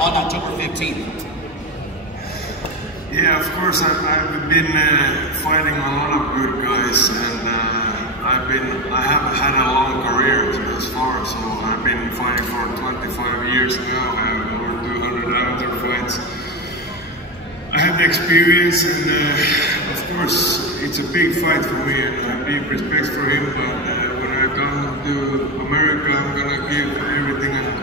on October 15th? Yeah, of course, I've been fighting a lot of good guys, and I have had a long career thus far, so I've been fighting for 25 years now. I have over 200 amateur fights. I have the experience, and of course, it's a big fight for me, and I have deep respect for him, but when I come to America, I'm gonna give everything I have.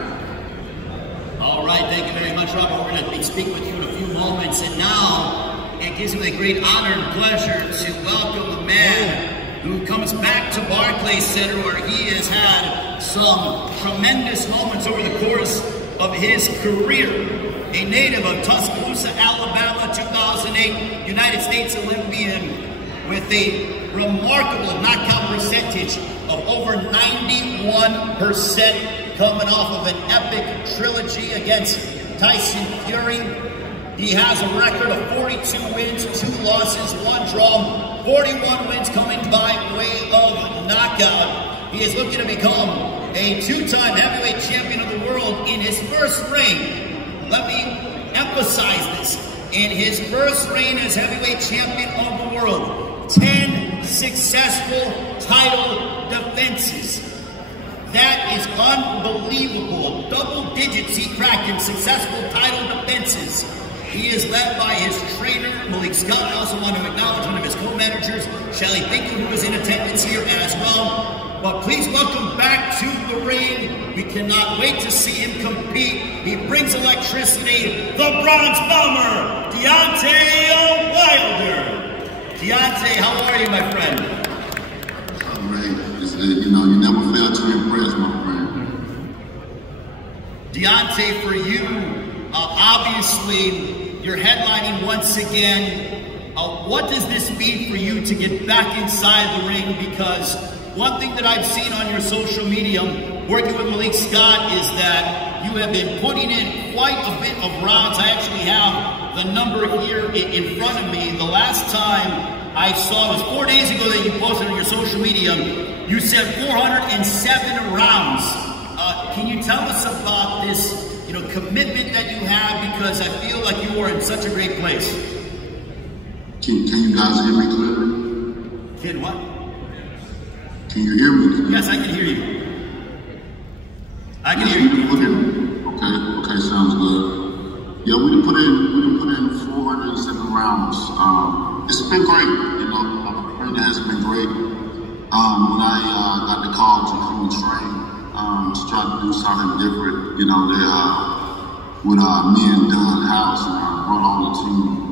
All right, thank you very much, Robert. We're going to be speaking with you in a few moments, and now it gives me a great honor and pleasure to welcome a man who comes back to Barclays Center, where he has had some tremendous moments over the course of his career. A native of Tuscaloosa, Alabama, 2008 United States Olympian with a remarkable knockout percentage of over 91%, coming off of an epic trilogy against Tyson Fury. He has a record of 42 wins, 2 losses, 1 draw, 41 wins coming by way of knockout. He is looking to become a 2-time heavyweight champion of the world in his first reign. Let me emphasize this. In his first reign as heavyweight champion of the world, 10 successful title defenses. That is unbelievable. Double digits he cracked in successful title defenses. He is led by his trainer, Malik Scott. I also want to acknowledge one of his co-managers, Shelly Finkel, who was in attendance here as well. But please welcome back to the ring. We cannot wait to see him compete. He brings electricity, the Bronze Bomber, Deontay Wilder. Deontay, how are you, my friend? I'm great. You know, you never fail to impress, my friend. Deontay, for you, obviously, you're headlining once again. What does this mean for you to get back inside the ring? Because one thing that I've seen on your social media, working with Malik Scott, is that you have been putting in quite a bit of rounds. I actually have the number here in front of me. The last time I saw it was 4 days ago that you posted on your social media. You said 407 rounds. Can you tell us about this, commitment that you have? Because I feel like you are in such a great place. Can you guys hear me clearly? Can what? Can you hear me clearly? Yes, I can hear you. I can hear you. Okay, sounds good. Yeah, we done put in 407 rounds. It's been great, training has been great. When I got the call to come and train, to try to do something different, with me and Don House, and I brought all the team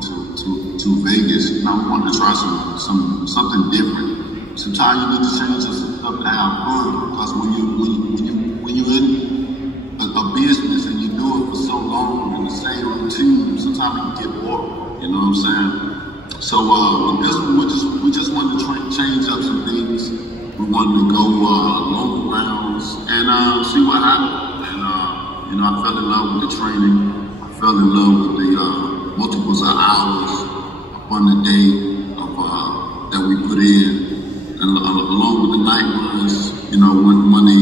to Vegas. We wanted to try something different. Sometimes you need to change some stuff to have fun, because when you're in a business and you do it for so long in the same routine, sometimes you get bored. You know what I'm saying? So with this one, we just wanted to change up some things. We wanted to go long rounds and see what happened. And I fell in love with the training. I fell in love with the multiples of hours on the day that we put in, and along with the night runs, Monday,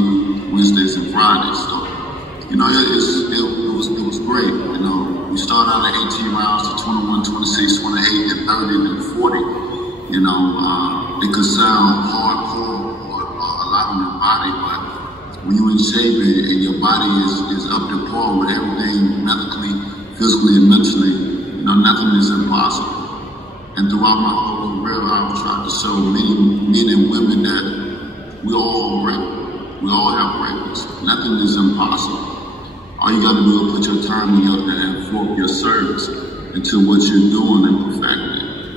Wednesdays, and Fridays. So, it was great. We started out at 18 rounds to 21, 26, 28, and 30, and 40. It could sound hardcore or a lot on your body, but when you're in shape and your body is up to par with everything medically, physically, and mentally, nothing is impossible. And throughout my whole career, I've tried to show many men and women that we all great. We all have greatness. Nothing is impossible. All you got to do is put your time and fork your service into what you're doing and perfect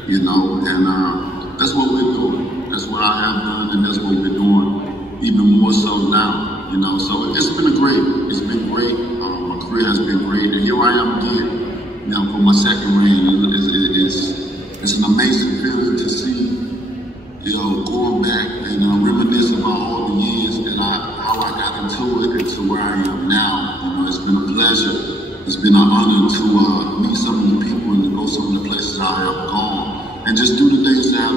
it, and that's what we're doing. That's what I have done, and that's what we're doing, even more so now, So it's been great. My career has been great, and here I am again, for my second reign. It's an amazing feeling to see, going back and reminisce about all the years and how I got into it and to where I am now. It's been a pleasure. It's been an honor to meet some of the people and to go some of the places I have gone and just do the things that,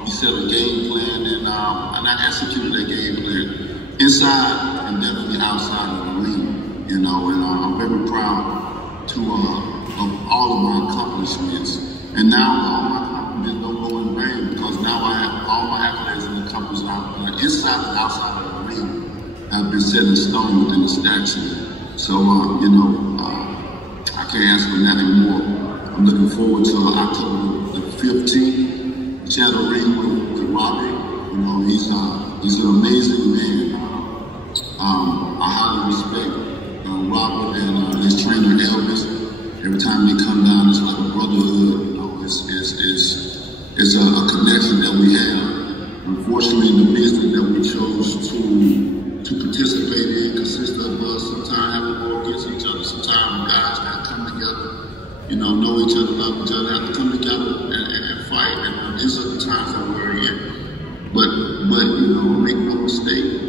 we set a game plan and I executed that game plan inside and definitely outside of the ring. you know, and I'm very proud of all of my accomplishments. And now all my accomplishments don't go in vain, because now I have all my accolades and accomplishments inside and outside of the ring have been set in stone within the statue. So, you know, I can't ask for nothing more. I'm looking forward to October the 15th, Shadow Ring with Robbie. You know, he's an amazing man. I highly respect Robert and his trainer Elvis. Every time they come down, it's like a brotherhood. You know, it's a connection that we have. Unfortunately, the business that we chose to participate in consists of us sometimes having to go against each other. Sometimes guys got to come together, you know each other, love each other, have to come together and fight. And these are the times that we're in. But you know, make no mistake,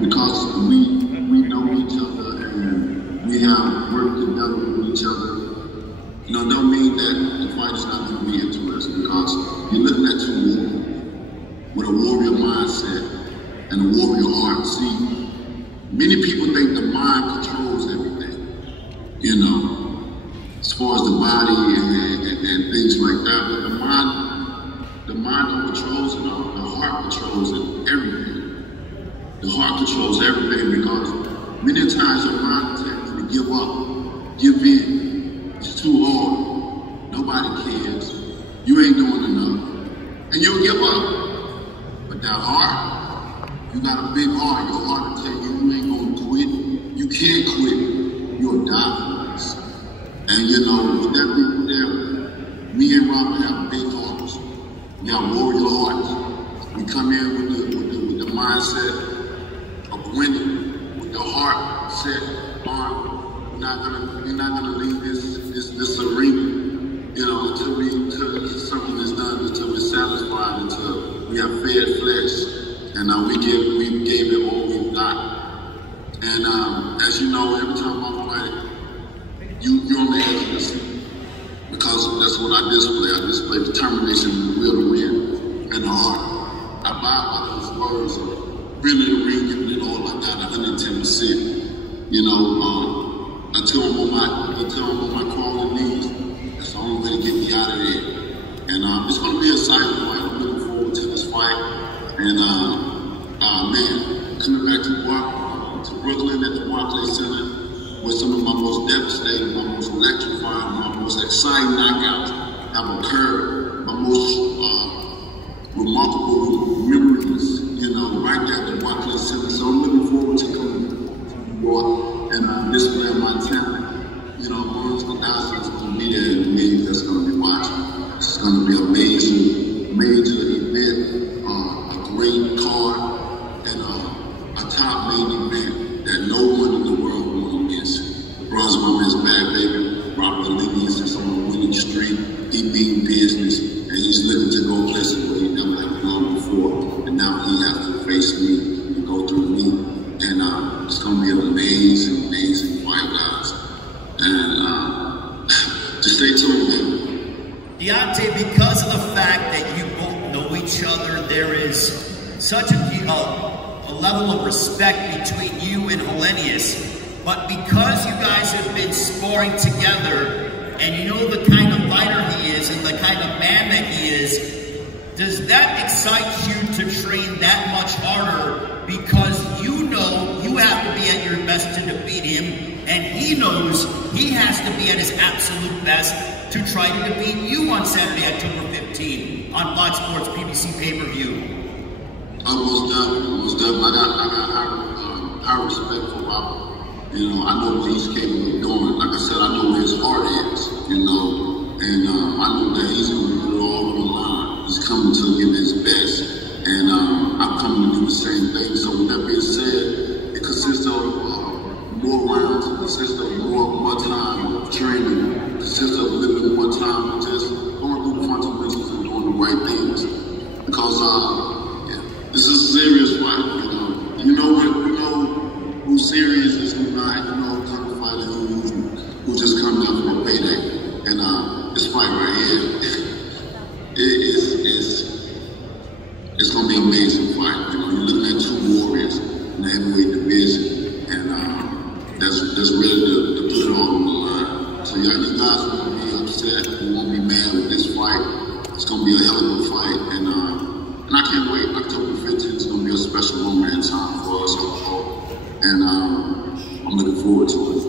because we know each other and we have worked together with each other, you know, don't mean that the fight is not going to be interesting, because you're looking at two warriors with a warrior mindset and a warrior heart. See, many people think the mind controls everything, you know, as far as the body and things like that, but the mind controls it all. The heart controls it, everything. The heart controls everything, because many times your mind tells you to give up, give in. It's too hard. Nobody cares. You ain't doing enough. And you'll give up. But that heart, you got a big heart. Your heart will tell you you ain't gonna quit. You can't quit. You'll die for this. And you know, with that being there, me and Robert have big hearts. We have warrior hearts. We come in with the mindset of winning, with the heart set on. We're not gonna leave this arena, you know, until something is done, until we're satisfied, until we have fed flesh, and we gave it all we've got. And as you know, every time I'm fighting, you're on the edge of the seat, because that's what I display. I display determination, the will to win, and the heart. I buy by those words of really the ring, giving it all I got, 110%. You know, until I'm on my crawling knees. That's the only way to get me out of there. And it's going to be a exciting fight. I'm looking forward to this fight. And man, coming back to Brooklyn at the Barclays Center, where some of my most devastating, my most electrifying, my most exciting knockouts have occurred, my most remarkable memories, you know, right there at the Barclays Center. So I'm looking forward to coming to New York and displaying my talent. You know, Burns Godazzi is going to be there in me, that's going to be watching. It's going to be a major event, a great card, and a top main event that no one in the world will miss. Bronze Mama is back, baby. Robert Helenius is on the winning streak. He mean business, and he's looking to go places where he never have gone before. And now he has to face me and go through me. And it's going to be an amazing fight, guys. And just stay tuned, man. Deontay, because of the fact that you both know each other, there is such a level of respect between you and Helenius. But because you guys have been sparring together, and you know the kind of fighter he is and the kind of man that he is, does that excite you to train that much harder? Because you know you have to be at your best to defeat him, and he knows he has to be at his absolute best to try to defeat you on Saturday, October 15th on Fox Sports PBC pay-per-view. Most definitely. I got high respect for Robert. You know, I know what he's capable of doing. Like I said, I know where his heart is, you know, and I know that he's going to put it all on the line. He's coming to give his best, and I'm coming to do the same thing. So with that being said, it consists of more rounds, it consists of more time of training, it consists of living more time of just going through the fundamentals and doing the right things. Because this is a serious fight, you know. You know who's serious is who's not. You know who's not fighting, who just come down for a payday. And this fight right here, it's gonna be an amazing fight. You know, you're looking at two warriors in the heavyweight division, and that's ready to put it all on the line. So yeah, you guys won't be upset, you won't be mad with this fight. It's gonna be a hell of a fight, and I can't wait. October 15th is gonna be a special moment in time for us all, and I'm looking forward to it.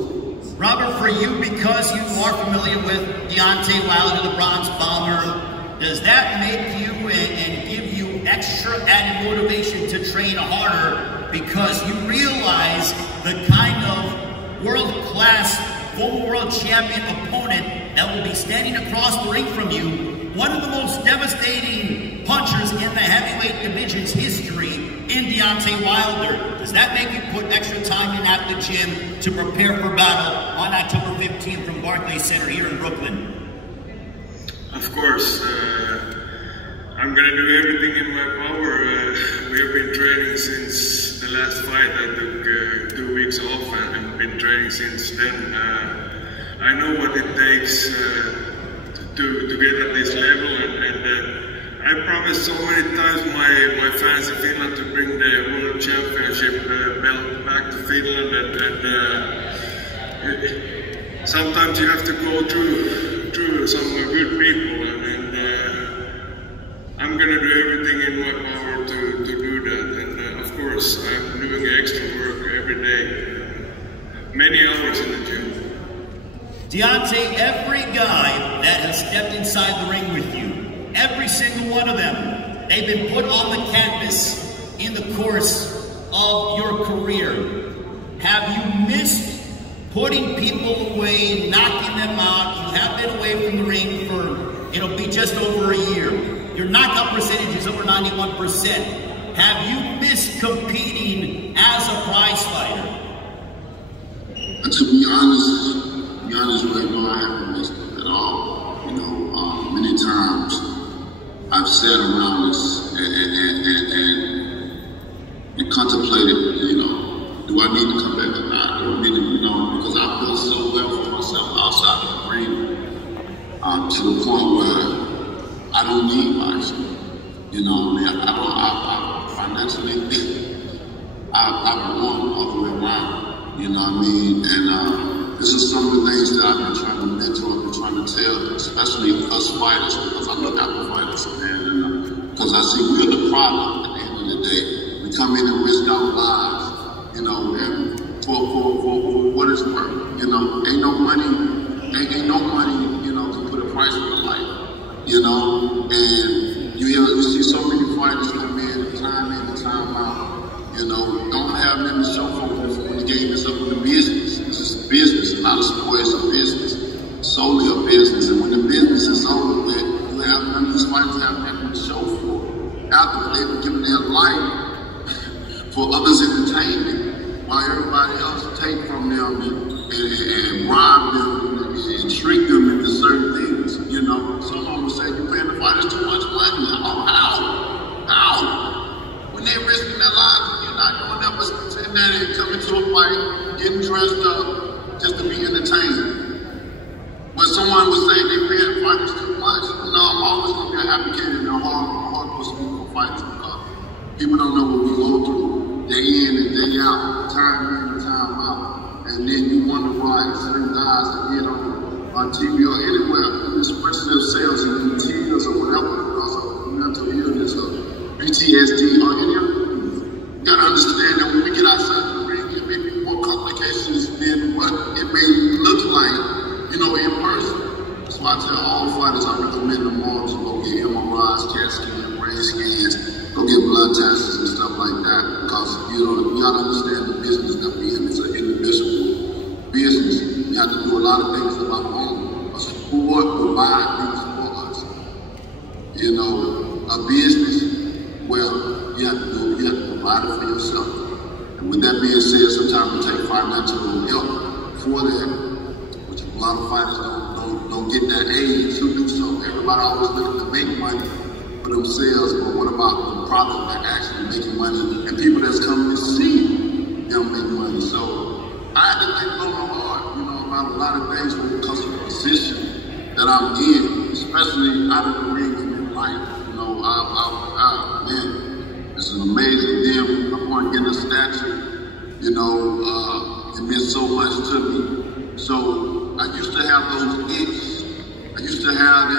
Robert, for you, because you are familiar with Deontay Wilder, the Bronze Bomber, does that make you and give you extra added motivation to train harder because you realize the kind of world-class, former world champion opponent that will be standing across the ring from you, one of the most devastating punchers in the heavyweight division's history in Deontay Wilder? Does that make you put extra time in at the gym to prepare for battle on October 15th from Barclays Center here in Brooklyn? Of course. I'm going to do everything in my power. We have been training since the last fight. I took 2 weeks off and been training since then. I know what it takes to get at this level, and I promised so many times my fans in Finland to bring the World Championship belt back to Finland, and sometimes you have to go through some good people, and I'm gonna do everything in my power to do that, and of course I'm doing extra work every day, many hours in the gym. Deontay, every guy that has stepped inside the ring with you, every single one of them, they've been put on the canvas in the course of your career. Have you missed putting people away, knocking them out? You have been away from the ring for, it'll be just over a year. Your knockout percentage is over 91%. Have you missed competing as a prize fighter? To be honest right now, I haven't missed it at all. You know, many times I've sat around this and contemplated, you know, do I need to come back or not? Do I need to, you know, because I feel so well for myself outside of the ring to the point where I don't need much. You know, I financially, I've won all the way around. You know what I mean? And this is some of the things that I've been trying to mentor, I've been trying to tell, especially us fighters, because I look out for fighters, man. Because I see we're the product at the end of the day. We come in and risk our lives, you know, and for what it's worth. You know, ain't no money, you know, to put a price on your life. You know, and you see so many fighters come in and time out. You know, don't have nothing to show for when the game is up in the business. It's just business, it's not a sport, it's a business. Solely a business. And when the business is over with, you have none of these fighters have nothing to show for. After they've given their life for others' entertainment, while everybody else take from them and bribe them and trick them into certain things. You know, someone would say, you're paying the fighters too much money. Oh, how? When they're risking their lives, you're not doing that but sitting there and coming to a fight, getting dressed up just to be entertained. When someone would say they paying fighters too much, no, I'm always going to be advocating the hard for fighters because people don't know what we go through day in and day out, time in and time out. And then you wonder why certain guys that get on TV or anywhere express themselves in tears or whatever because of mental illness or PTSD or any other. You gotta understand that when we get outside the ring, it may be more complications than what it may look like, you know, in person. That's why I tell all fighters I recommend them all to go get MRIs, CAT scans, brain scans, go get blood tests and stuff like that. Because, you know, you gotta understand the business that we in. It's an individual business. You have to do a lot of things of our own. A sport provide things for us. You know, a business, well, you have to provide it for yourself. And with that being said, sometimes we take financial help for that, which a lot of fighters don't get that age to do so. Everybody always looking to make money for themselves, but what about the product that actually making money and people that's coming to see them make money? So I had to think long and hard, you know, about a lot of things because of the position that I'm in, especially out of the ring and in life. You know, man, it's an amazing deal. I'm going to get a statue, you know, It meant so much to me. So I used to have those itches. I used to have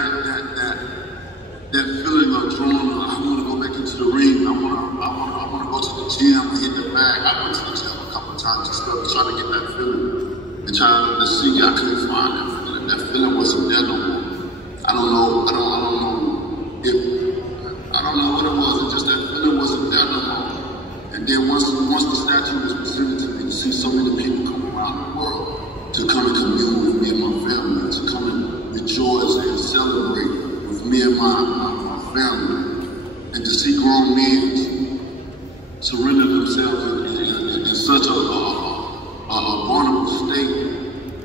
that feeling of drawing. I want to go back into the ring. I want to go to the gym and hit the bag. I went to the gym a couple of times and stuff, trying to get that feeling and trying to see. I couldn't find that feeling. That feeling wasn't there no more. I don't know what it was. It's just that feeling wasn't there no more. And then once the statue was presented to me, to see so many people come around the world to come and commune with me and my family, to come and rejoice and celebrate with me and my family, and to see grown men surrender themselves in such a vulnerable state,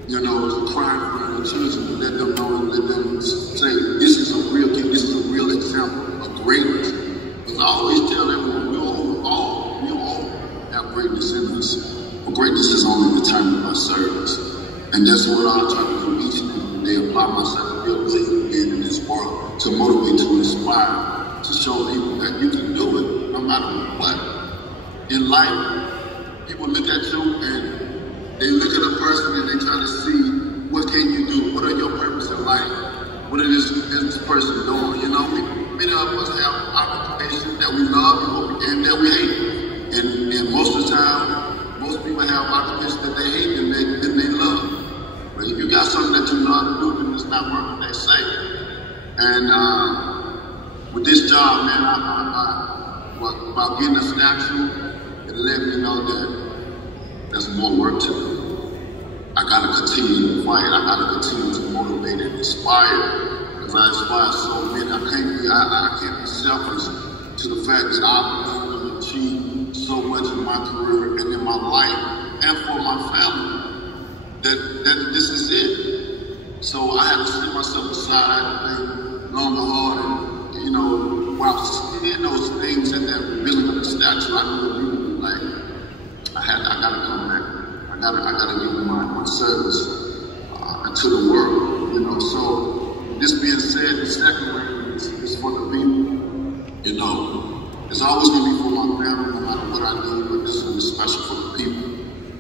you know, to cry for their children, to let them know and let them say, this is a real gift, this is a real example of greatness. Because I always tell everyone, we all have greatness in us, but greatness is only determined by service. And that's what I try to do each and every day, apply myself to be a believer in this world, to motivate, to inspire, to show people that you can do it no matter what. In life, people look at you and they look at a person and they try to see, what can you do? What are your purpose in life? What is this person doing? You know, many of us have occupations that we love and that we hate. And most of the time, most people have occupations that they hate and they love. But if you got something that you know how to do, then it's not working, they say. And with this job, man, about getting a statue, it let me know that there's more work to do. I gotta continue to fight. I gotta continue to motivate and inspire, because I inspire so many. I can't be selfish to the fact that I've been able to achieve so much in my career and in my life and for my family that this is it. So I have to set myself aside. I have to think long and hard, and you know, while seeing those things and that revealing of the statue, I knew like I gotta come back. I gotta give my service to the world, you know. So this being said, the second way is for the people. You know, it's always gonna be for my family, no matter what I do, but this one is special for the people.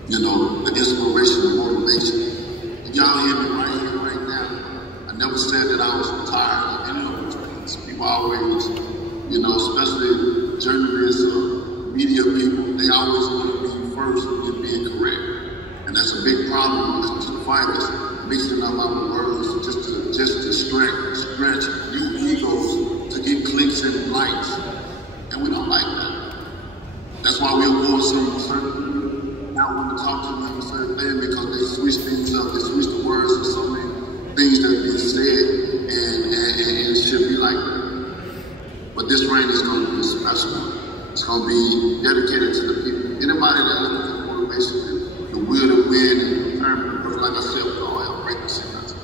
You know, the inspiration, the motivation. And y'all hear me right here, right now. I never said that I was retired or any of those things. People always, you know, especially journalists or media people, they always want to be first in being correct. And that's a big problem with the fighters, mixing up our words just to stretch new egos to get clicks and likes. And we don't like that. That's why we avoid certain people. Now when we talk to them a certain thing, because they switch things up, they switch the words to so many things that are being said, and it should be like that. But this reign is going to be special. It's going to be dedicated to the people. Anybody that looking for motivation, the will to win and determine, because like I said, we all have greatness in us.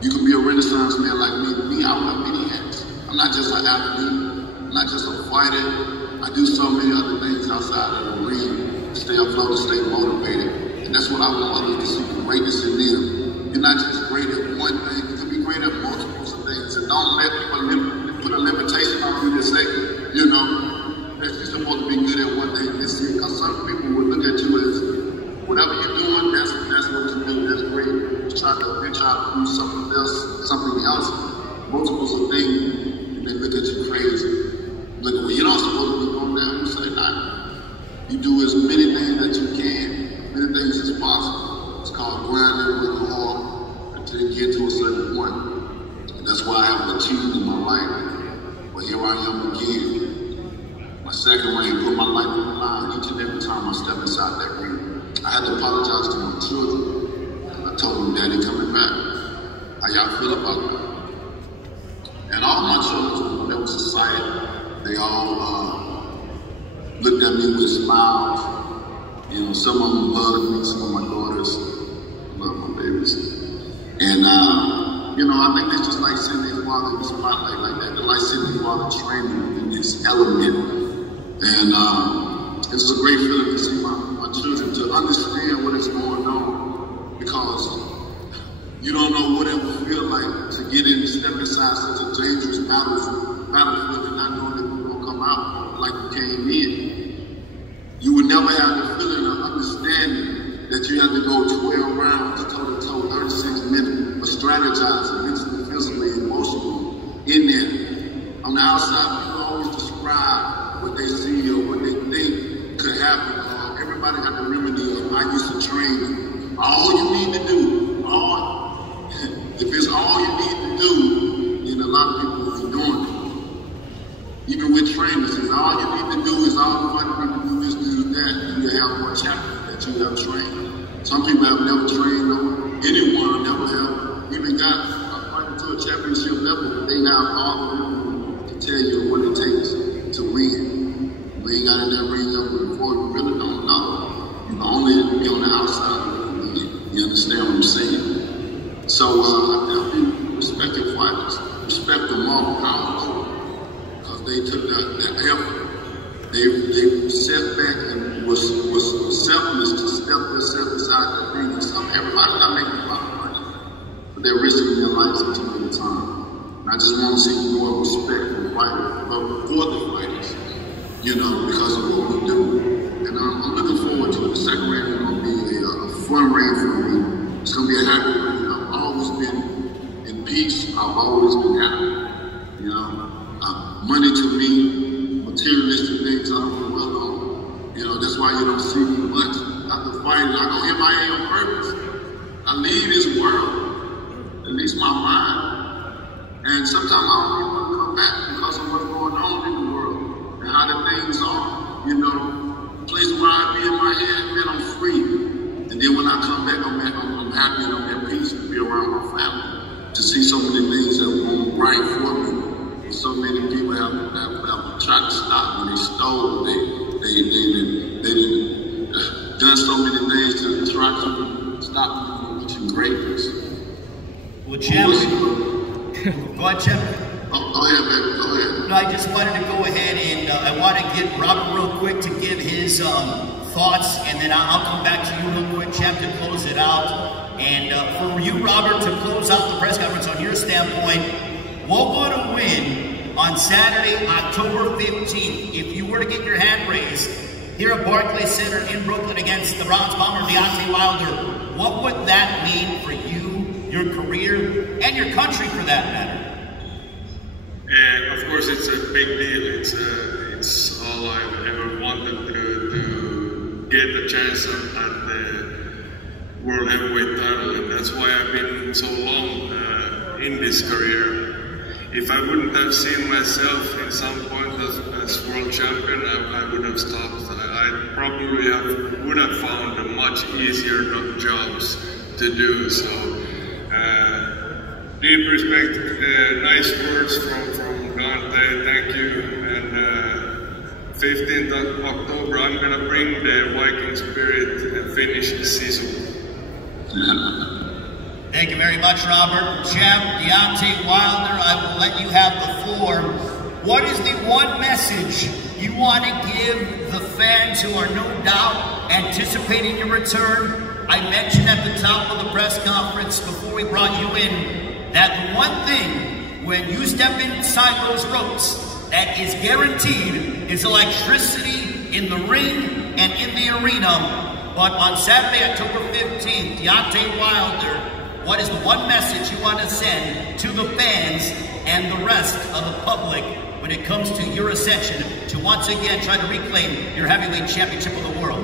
You can be a Renaissance man like me. I wear many hats. I'm not just an athlete. I'm not just a fighter. I do so many other things outside of the ring to stay afloat, to stay motivated. And that's what I want others to see, the greatness in them. You're not just great at one thing. You can be great at multiples of things. And don't let people put a limitation on you to say, you know, that you're supposed to be good at one thing. Because some people will look at you as, whatever you're doing, that's what you do. That's great. You try to do something else, multiples of things, and they look at you crazy. Look, well, you're not supposed to be going down. You say, nah. You do as many things that you can, many things as possible. It's called grinding, working hard until you get to a certain point. And that's why I have achieved in my life. But here I am again. My second reign, put my life on the line each and every time I step inside that ring. I had to apologize to my children. And I told them, Daddy coming back. How y'all feel about that? And all my children, when they was excited, they all looked at me with smiles. You know, some of them loved me, some of my daughters love my babies. And, you know, I think they just like sitting their father in the spotlight like that. They like sitting their father training in this element. And it's a great feeling to see my children, to understand what is going on, because you don't know what it would feel like to get in, step inside such a dangerous battlefield and not knowing that you're going to come out like you came in. You would never have the feeling of understanding that all you need to do, if it's all you need to do, then a lot of people will be doing it. Even with trainers, it's all you need to do is all the fighter need to do is do that, and you have more champions that you have trained. Some people have never trained anyone, never have even got a fighter to a championship level, but they have all the room to tell you what it takes to win. We ain't got in that ring up before, you really don't know. You can only be on the outside of it. You understand what I'm saying? So I tell people, respect your fighters, respect them all, because they took that effort. They sat back and was selfless to step themselves inside that ring. Everybody's not making a lot of money, but they're risking their lives at the time. And I just want to see more respect for the fighters, because of what we do. And I'm looking forward to it. The second round is going to be a fun round for me. It's going to be a happy round. I've always been in peace. I've always been happy. Money to me, materialistic things, I don't well on. That's why you don't see me much. After fighting, I go MIA on purpose. I leave this world, at least my mind. And sometimes I don't even want to come back because of what's going on in the world and how the things are. The place where I be in my head, man, I'm free. And then when I come back, I'm happy and I'm at peace to be around my family, to see so many things that were right for me. So many people have tried to stop me. They stole. They done so many things to try to stop me from reaching greatness. Well, Jim, go ahead, Jim. Go ahead, baby. Go ahead. No, I just wanted to go ahead and I want to get Robert real quick to give his thoughts, and then I'll come back to you real quick, Jim, to close it out. And for you, Robert, to close out the press conference on your standpoint, what would a win on Saturday, October 15th, if you were to get your hand raised here at Barclays Center in Brooklyn against the Bronze Bomber, Deontay Wilder, what would that mean for you, your career, and your country for that matter? And of course, it's a big deal. It's all I've ever wanted to get a chance at the World Heavyweight title, and that's why I've been so long in this career. If I wouldn't have seen myself in some point as world champion, I would have stopped. I probably would have found a much easier jobs to do. So, deep respect, nice words from Deontay, thank you. And 15th of October, I'm going to bring the Viking spirit and finish the season. Thank you very much, Robert. Champ Deontay Wilder, I will let you have the floor. What is the one message you want to give the fans who are no doubt anticipating your return? I mentioned at the top of the press conference before we brought you in that the one thing when you step inside those ropes that is guaranteed is electricity in the ring and in the arena. But on Saturday, October 15th, Deontay Wilder, what is the one message you want to send to the fans and the rest of the public when it comes to your ascension to once again try to reclaim your heavyweight championship of the world?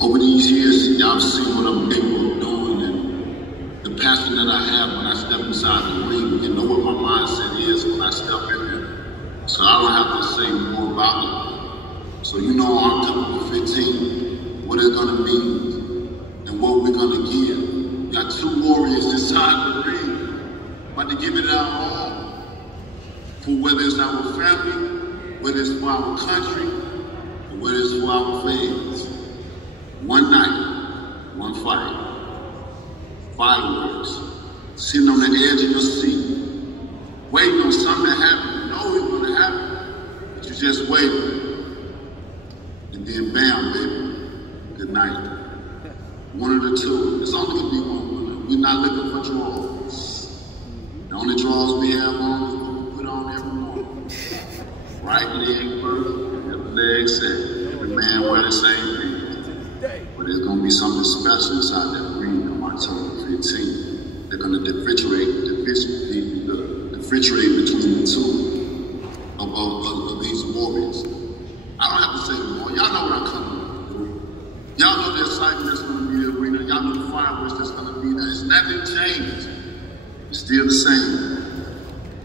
Over these years, y'all see what I'm able of doing and the passion that I have when I step inside the ring. You know what my mindset is when I step in there. So I don't have to say more about it. So you know October 15th, what it's going to mean and what we're going to give. Got two warriors inside the ring, about to give it our all for whether it's our family, whether it's for our country, or whether it's for our fans. One night, one fight, fireworks, sitting on the edge of your seat, waiting on something to happen. You know it's going to happen, but you just wait. And then bam, baby, good night. One of the two. It's only going to be one. We're not looking for draws. The only draws we have on is what we put on every morning. Right leg first, left leg second. Every man wear the same thing. But there's going to be something special inside that ring on October 15th. They're going to differentiate between the two of these warriors. I don't have to say more. Y'all know what I'm coming with. Y'all know the excitement that's going to be there. fireworks that's going to be there. It's nothing changed. It's still the same.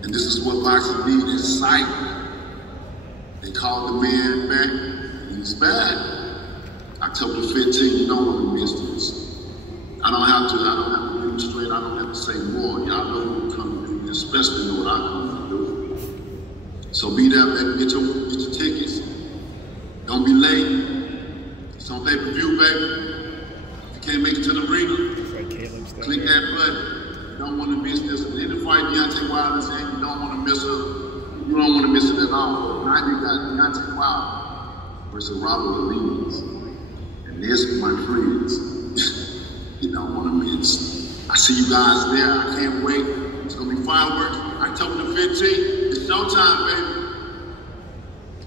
And this is what boxing needs, is sight. They called the man back, and he's bad. October 15, you don't want to miss this. I don't have to demonstrate, I don't have to say more. Y'all know what I'm coming to do, especially know what I'm coming to do. So be there, baby, get your tickets. Don't be late. It's on pay-per-view, baby. If you can't make it to the arena, click that button. You don't want to miss this. And any fight Deontay Wilder's in, you don't want to miss it. You don't want to miss it at all. Now you got Deontay Wilder versus Helenius. And this, my friends, you don't want to miss. I see you guys there. I can't wait. It's going to be fireworks. October the 15th. It's showtime, baby.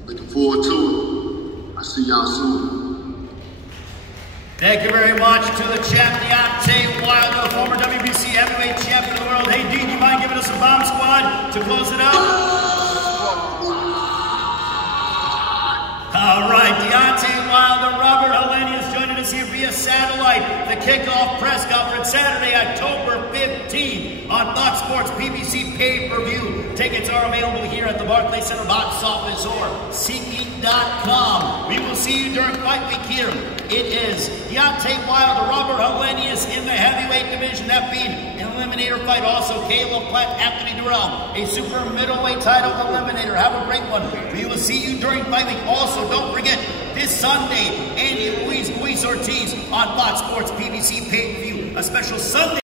Looking forward to it. I see y'all soon. Thank you very much to the champ, Deontay Wilder, former WBC heavyweight champion of the world. Hey, Dean, you mind giving us a bomb squad to close it out? All right, Deontay Wilder, Robert Helenius joining us here via satellite. The kickoff press conference Saturday, October 15th on Fox Sports PBC pay-per-view. Tickets are available here at the Barclays Center box office or SeatGeek.com. We will see you during fight week here. It is Deontay Wilder, Robert Helenius in the heavyweight division. That being an eliminator fight. Also, Caleb Platt, Anthony Durrell, a super middleweight title eliminator. Have a great one. We will see you during fight week. Also, don't forget, this Sunday, Andy Luis Ortiz on Fox Sports PBC pay-per-view. A special Sunday.